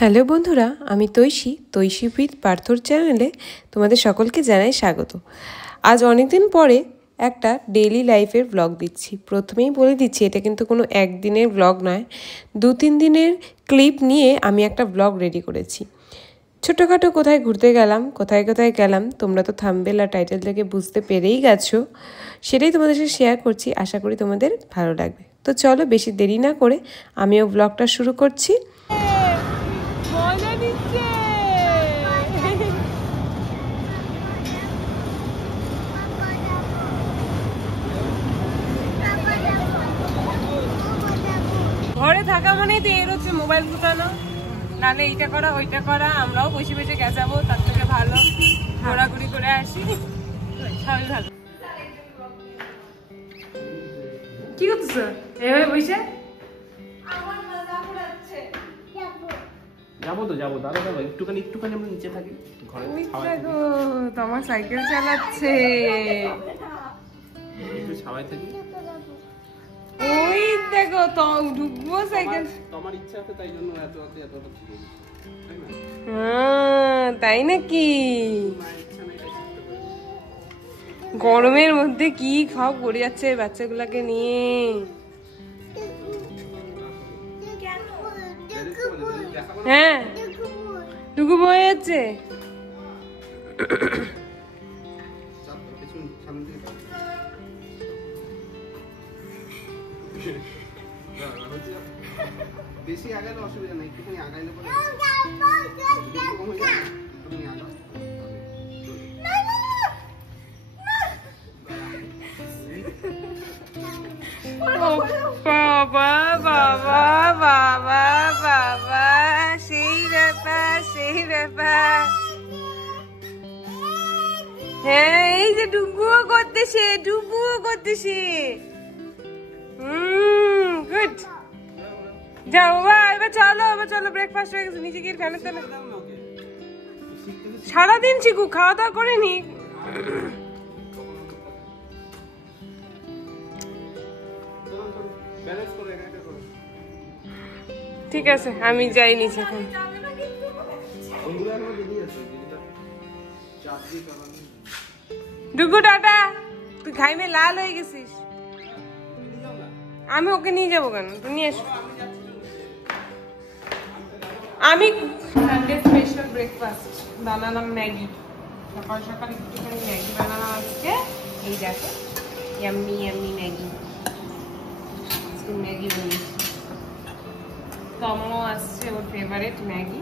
Hello বন্ধুরা, আমি তৈশী with পার্থর চ্যানেলে তোমাদের সকলকে জানাই স্বাগত। আজ অনেক দিন পরে একটা ডেইলি লাইফের ব্লগ দিচ্ছি। প্রথমেই বলে দিচ্ছি, এটা কিন্তু কোনো একদিনের ব্লগ নয়, 2-3 দিনের ক্লিপ নিয়ে আমি একটা ব্লগ রেডি করেছি। ছোটোখাটো কোথায় ঘুরতে গেলাম, কোথায় গেলাম, তোমরা তো থাম্বনেল আর টাইটেল থেকে বুঝতে পেরেই গেছো। সেটাই তোমাদের সাথে শেয়ার করছি, আশা করি তোমাদের ভালো লাগবে। তো চলো বেশি দেরি না করে আমিও ব্লগটা শুরু করছি। ঘরে থাকা মানেই তো এর হচ্ছে মোবাইল ফুটানো, নাহলে এইটা করা ওইটা করা। আমরাও বসে বসে গেছাবো, তার থেকে ভালো ঘোরাঘুরি করে আসি, সবই ভালো। কি করতেছ এভাবে বসে? যাবো দাদা একটুখানি আমরা নিচে থাকি ঘরে। দেখো তোমার সাইকেল চালাচ্ছে, সবাই থাকি। ওই দেখো তো ঢুকবো সাইকেল। তোমার ইচ্ছা আছে তাই জন্য এত তাই নাকি? গরমের মধ্যে কি খাও পড়ে যাচ্ছে বাচ্চাগুলাকে নিয়ে। হ্যাঁ ডুগু বয়ে যাচ্ছে। বেশি আগালে অসুবিধা নেই, একটুখানি আগাইলে পরে বাবা বাবা বাবা বাবা, সেই ব্যাপার। হ্যাঁ এই যে ডুগুও করতেছে। গুড। যাও বাবা, এবার চলো ব্রেকফাস্ট হয়ে গেছে, নিচে গিয়ে ফ্যানের তলে। সারাদিন চিকু খাওয়া দাওয়া করেনি। ঠিক আছে আমি যাই নিচে এখন। ডুগু টাটা, তুই ঘাইমে লাল হয়ে গেছিস। আমি ওকে নিয়ে যাবো কেন, তুই নিয়ে এসো। আমি সানডে স্পেশাল ব্রেকফাস্ট বানালাম ম্যাগি। সকাল একটুখানি ম্যাগি বানালাম আজকে। এই দেখো ইয়াম্মি ম্যাগি বানিয়েছি। তমো আসছে, ওর ফেভারিট ম্যাগি।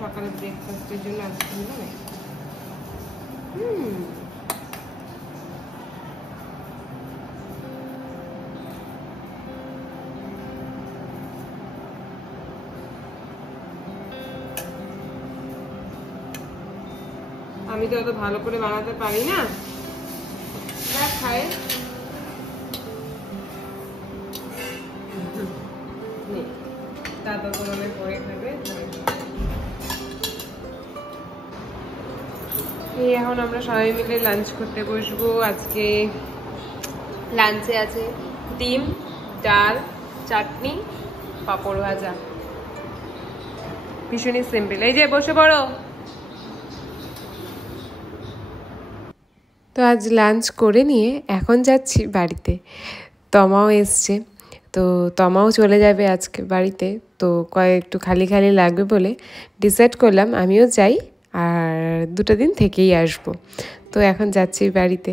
সকালে ব্রেকফাস্টের জন্য আসতে হলো ম্যাগি। আমি তো অত ভালো করে বানাতে পারি না, খায়। দাদা তো মনে পরে খাবে। এই এখন আমরা সবাই মিলে লাঞ্চ করতে বসবো। আজকে লাঞ্চে আছে ডিম, ডাল, চাটনি, পাঁপড় ভাজা। ভীষণই সিম্পল। এই যে বসে পড়ো। তো আজ লাঞ্চ করে নিয়ে এখন যাচ্ছি বাড়িতে। তমাও এসছে, তো তমাও চলে যাবে আজকে বাড়িতে। তো একটু খালি লাগবে বলে ডিসাইড করলাম আমিও যাই, আর 2 দিন থেকেই আসবো। তো এখন যাচ্ছি বাড়িতে।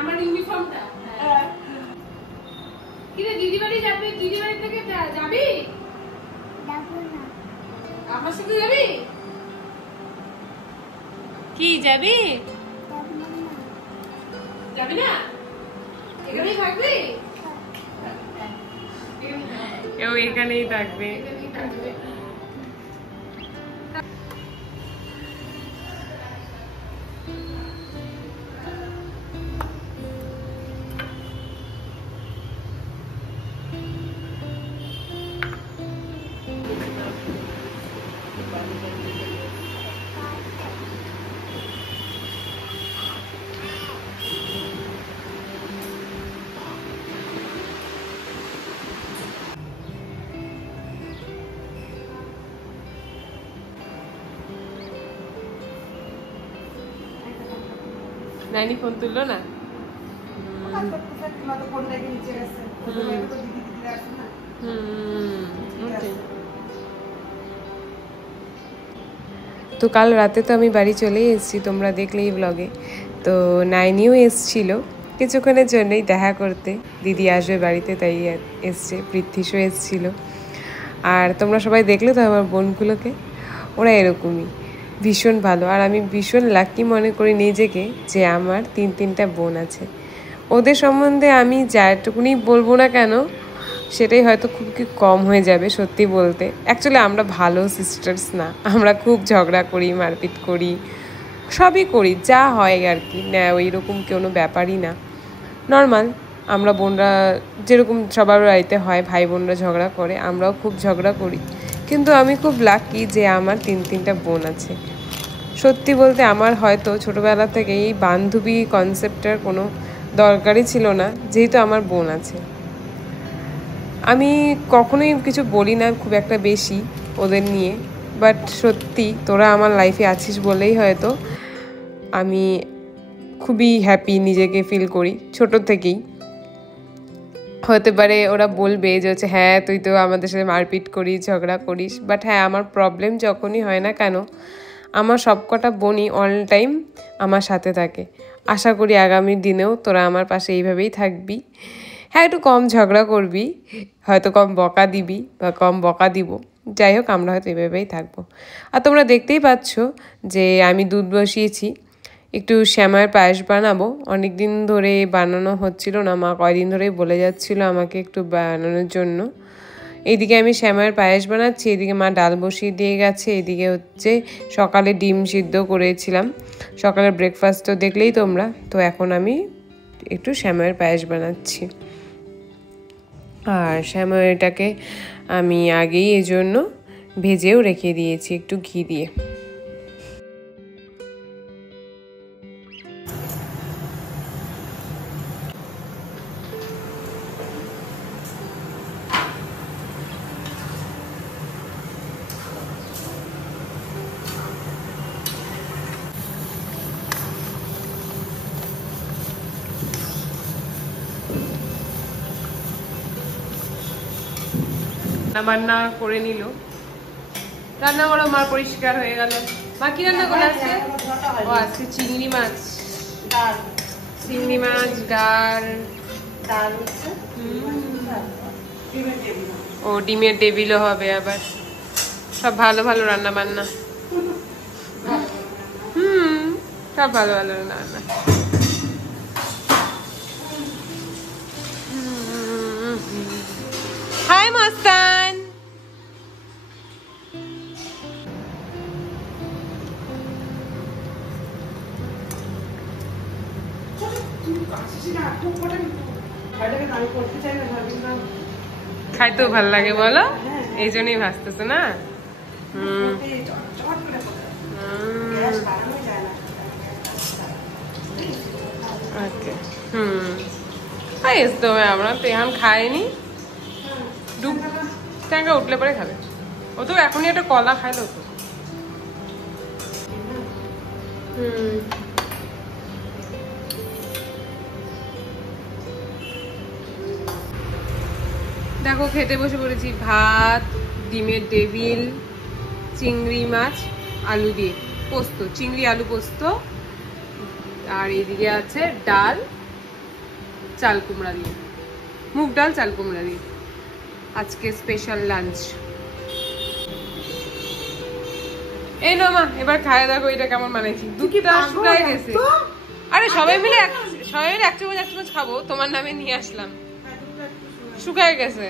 আমার ইউনিফর্মটা দিদি বাড়ি যাবি, দিদি বাড়ি থেকে যাবি? আমার সাথে যাবি? কি যাবি? যাবি না? এখানেই থাকবি? ও এখানেই থাকবে। নাইনি ফোন তুললো না? তো কাল রাতে তো আমি বাড়ি চলেই এসেছি, তোমরা দেখলেই ব্লগে। তো নাইনিও এসছিল কিছুক্ষণের জন্যই দেখা করতে, দিদি আসবে বাড়িতে তাই এসছে। পৃথ্বীশও এসছিল। আর তোমরা সবাই দেখলে তো আমার বোনগুলোকে, ওরা এরকমই ভীষণ ভালো। আর আমি ভীষণ লাকি মনে করি নিজেকে যে আমার তিনটা বোন আছে। ওদের সম্বন্ধে আমি যাটুকুনি বলবো না কেন সেটাই হয়তো খুব কম হয়ে যাবে সত্যি বলতে। অ্যাকচুয়ালি আমরা ভালো সিস্টার্স না, আমরা খুব ঝগড়া করি, মারপিট করি, সবই করি, যা হয় আর কি না, ওই রকম কোনো ব্যাপারই না, নর্মাল। আমরা বোনরা যেরকম সবার বাড়িতে হয়, ভাই বোনরা ঝগড়া করে, আমরাও খুব ঝগড়া করি। কিন্তু আমি খুব লাকি যে আমার তিনটা বোন আছে। সত্যি বলতে আমার হয়তো ছোটোবেলা থেকে এই বান্ধবী কনসেপ্টটার কোনো দরকারই ছিল না, যেহেতু আমার বোন আছে। আমি কখনোই কিছু বলি না খুব একটা বেশি ওদের নিয়ে, বাট সত্যি তোরা আমার লাইফে আছিস বলেই হয়তো আমি খুবই হ্যাপি নিজেকে ফিল করি ছোট থেকেই। হতে পারে ওরা বলবে যে হচ্ছে হ্যাঁ তুই তো আমাদের সাথে মারপিট করিস, ঝগড়া করিস, বাট হ্যাঁ আমার প্রবলেম যখনই হয় না কেন আমার সবকটা বোনই অল টাইম আমার সাথে থাকে। আশা করি আগামী দিনেও তোরা আমার পাশে এইভাবেই থাকবি। হ্যাঁ একটু কম ঝগড়া করবি, হয়তো কম বকা দিবি বা কম বকা দিব, যাই হোক আমরা হয়তো এইভাবেই থাকবো। আর তোমরা দেখতেই পাচ্ছ যে আমি দুধ বসিয়েছি, একটু শ্যামার পায়েস বানাবো। অনেক দিন ধরে বানানো হচ্ছিল না, মা কয়দিন ধরেই বলে যাচ্ছিল আমাকে একটু বানানোর জন্য। এইদিকে আমি শ্যামার পায়েস বানাচ্ছি, এদিকে মা ডাল বসিয়ে দিয়ে গেছে, এদিকে হচ্ছে সকালে ডিম সিদ্ধ করেছিলাম, সকালের ব্রেকফাস্ট তো দেখলেই তোমরা। তো এখন আমি একটু শ্যামার পায়েস বানাচ্ছি। আর শ্যামাটাকে আমি আগেই এই জন্য ভেজেও রেখে দিয়েছি একটু ঘি দিয়ে। রান্না করে নিল, রান্না করা মার পরিষ্কার হয়ে গেল। মা কি রান্না করে আসছে? ও আজকে চিংড়ি মাছ, চিংড়ি মাছ, ডাল, ও ডিমের টেবিলও হবে আবার, সব ভালো ভালো রান্না বান্না। সব ভালো ভালো রান্না বান্না। হাই মস্তান, খাইতেও ভাল লাগে বলো, এই জন্যই ভাসতেছে না। আমরা তো এখন খাইনি, ডুব ট্যাঙ্কা উঠলে পরে খাবে। ও তো এখনই একটা কলা খাইলো তো। দেখো খেতে বসে পড়েছি, ভাত, ডিমের টেবিল, চিংড়ি মাছ, আলু দিয়ে পোস্ত, চিংড়ি আলু পোস্ত, আর এইদিকে আছে ডাল চাল কুমড়া দিয়ে, মুগ ডাল চাল কুমড়া দিয়ে, আজকে স্পেশাল লাঞ্চ। এই না মা, এবার খায় দেখো এটা কেমন বানাইছি। দুধটা শুকায় গেছে। আরে সবাই মিলে এক চামচ খাবো, তোমার নামে নিয়ে আসলাম। শুকায় গেছে।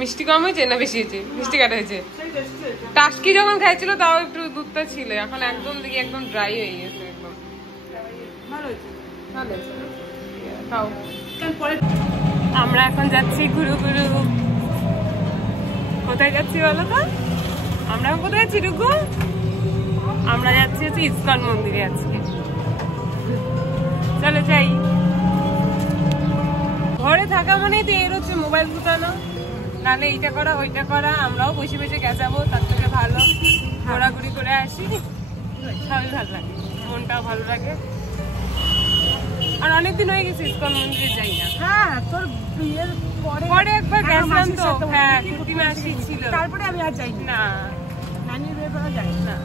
মিষ্টি কম হয়েছে না বেশি হয়েছে? মিষ্টি কাটা হয়েছে। টাস্কি যখন খাইছিল তাও একটু দুধটা ছিল, এখন একদম দেখি একদম ড্রাই হয়ে গেছে একদম। খাও। আমরা এখন যাচ্ছি ঘুরু ঘুরু। কোথায় যাচ্ছি বলো তো? আমরা কোথায় যাচ্ছি টুকু? আমরা যাচ্ছি হচ্ছে ইস্কন মন্দিরে আজকে। চলো যাই। ঘরে থাকা মানেই তো এর হচ্ছে মোবাইল গুটানো, নাহলে এইটা করা ওইটা করা। আমরাও বসে বসে গেছাবো, তার থেকে ভালো ঘোরাঘুরি করে আসি। সবই ভালো লাগে, মনটাও ভালো লাগে। আর অনেকদিন হয়ে গেছে ইস্কন মন্দিরে যাই না। হ্যাঁ, তোর বিয়ের পরে একবার গেছিলাম তো। হ্যাঁ, কুটি মাসি ছিল, তারপরে আমি আর যাই না। নানির বিয়ের পরে যাই না,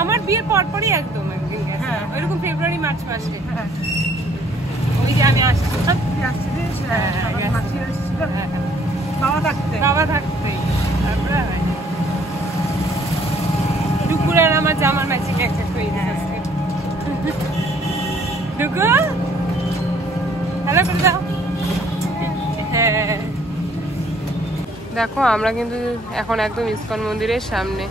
আমার বিয়ের পরপরই একদম একদিন গেছে। হ্যাঁ, ওইরকম ফেব্রুয়ারি মার্চ মাসে। হ্যাঁ, ওই যে আমি আসছিলাম। তুই আসছিলিস, হ্যাঁ, আমার গেছি। মাসি এসেছিল, হ্যাঁ, বাবা থাকতে। বাবা থাকতেই তারপরে হয়নি। দুপুর আর আমার জামার ম্যাচিং একটা হয়ে গেছে। দুগু হ্যালো করে দাও। হ্যাঁ, দেখো আমরা কিন্তু এখন একদম ইস্কন মন্দিরের সামনে।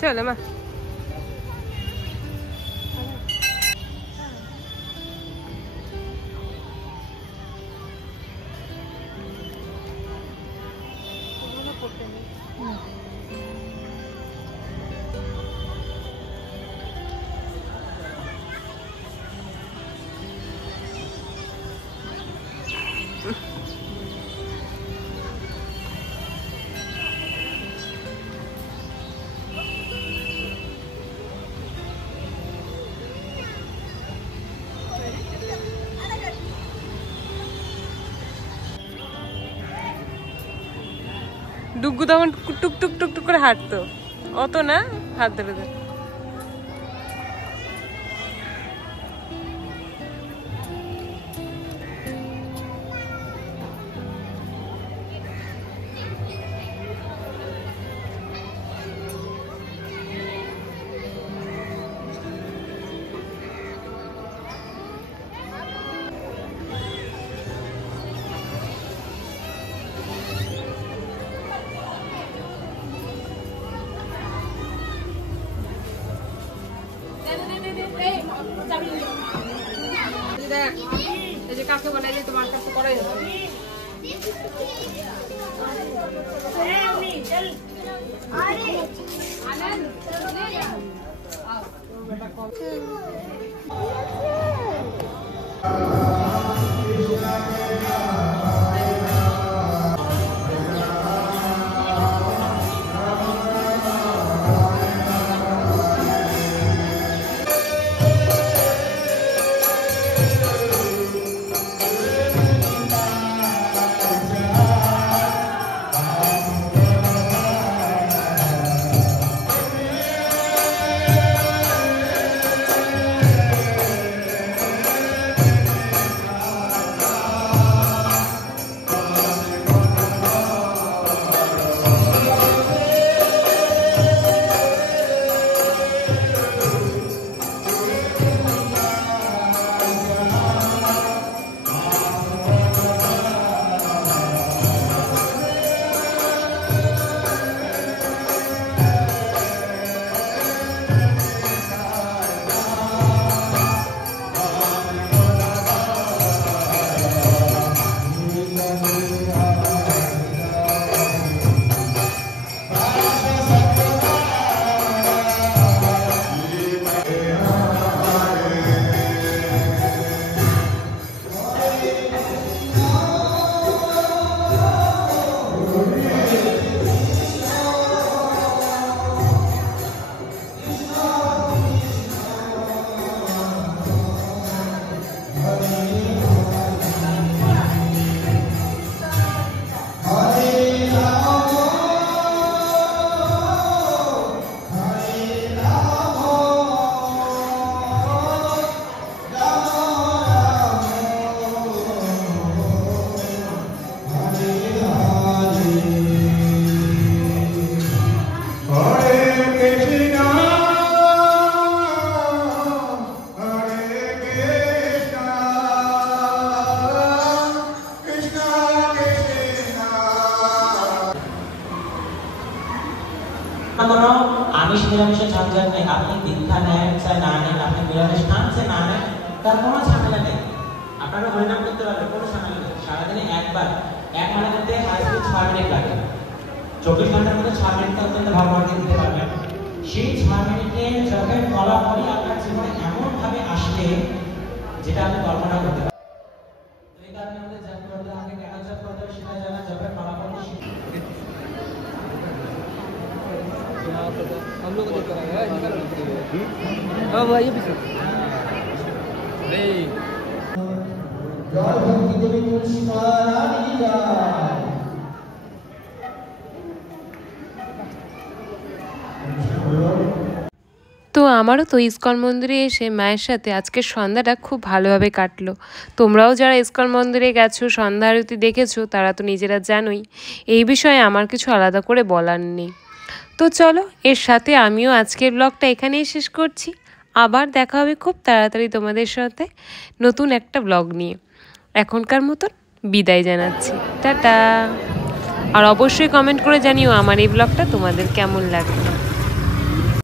চলো মা। ডুগু তখন টুক টুক টুক টুক করে হাঁটতো, অত না, হাত ধরে ধরে। এই যে কাকে বলে যে তোমার কাছে করাই হবে। কোনো আমিষ নিরামিষের ঝঞ্ঝাট নেই। আপনি দীক্ষা নেন চাই না নেন, আপনি নিরামিষ খান চাই না নেন, তার কোনো ঝামেলা নেই। আপনারা হরিনাম করতে পারবেন, কোনো ঝামেলা নেই। সারাদিনে একবার, এক মাসের মধ্যে হাইস্ট 6 মিনিট লাগে। 24 ঘন্টার মধ্যে 6 মিনিট অত্যন্ত ভগবানকে দিতে পারবেন। সেই 6 মিনিটে জপের ফলাফলই আপনার জীবনে এমন ভাবে আসবে যেটা আপনি কল্পনা করতে পারেন। এই কারণে আমাদের জপ করতে হবে, কেন জপ করতে হবে সেটা জানা, জপের ফলাফল हम लोग को देख रहा है हाँ भाई ये पीछे नहीं জয় ভক্তি দেবী তুলসী মহারানী জয়। তো আমারও তো ইস্কন মন্দিরে এসে মায়ের সাথে আজকের সন্ধ্যাটা খুব ভালোভাবে কাটলো। তোমরাও যারা ইস্কন মন্দিরে গেছো, সন্ধ্যা আরতি দেখেছো, তারা তো নিজেরা জানোই। এই বিষয়ে আমার কিছু আলাদা করে বলার নেই। তো চলো, এর সাথে আমিও আজকের ব্লগটা এখানেই শেষ করছি। আবার দেখা হবে খুব তাড়াতাড়ি তোমাদের সাথে নতুন একটা ব্লগ নিয়ে। এখনকার মতন বিদায় জানাচ্ছি, টাটা। আর অবশ্যই কমেন্ট করে জানিও আমার এই ব্লগটা তোমাদের কেমন লাগলো।